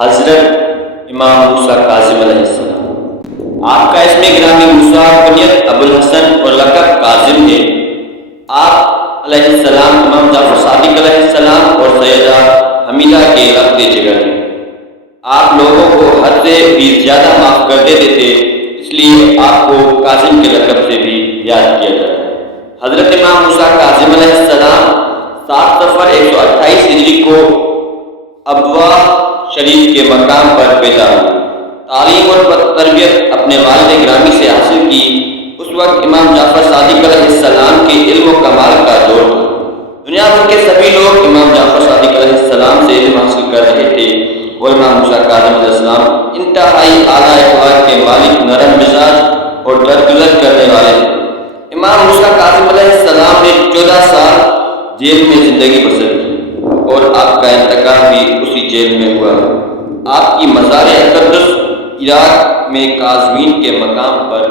حضرت امام موسیٰ کاظم علیہ السلام۔ آپ کا اسم گرامی موسیٰ، کنیت ابو الحسن اور لقب کاظم ہے۔ آپ علیہ السلام امام جعفر صادق علیہ السلام اور سیدہ حمیدہ کے رب جگر ہیں۔ آپ لوگوں کو حد سے بھی زیادہ معاف کر دیتے تھے، اس لیے آپ کو کاظم کے لقب سے بھی یاد کیا جاتا ہے۔ حضرت امام موسیٰ کاظم علیہ السلام 7 صفر 128 ہجری کو ابوا شریف کے مقام پر پیدا ہوئے۔ تعلیم اور تربیت اپنے والد گرامی سے حاصل کی۔ اس وقت امام جعفر صادق علیہ السلام کے علم و کمال کا دور تھا۔ دنیا بھر کے سبھی لوگ امام جعفر صادق علیہ السلام سے علم حاصل کر رہے تھے اور امام موسیٰ کاظم علیہ السلام انتہائی اعلیٰ اخلاق کے مالک، نرم مزاج اور درگزر کرنے والے تھے۔ امام موسیٰ کاظم علیہ السلام نے 14 سال جیل میں زندگی بسر کی اور آپ کا انتقال بھی اسی جیل میں ہوا۔ آپ کی مزار اقدس عراق میں کاظمین کے مقام پر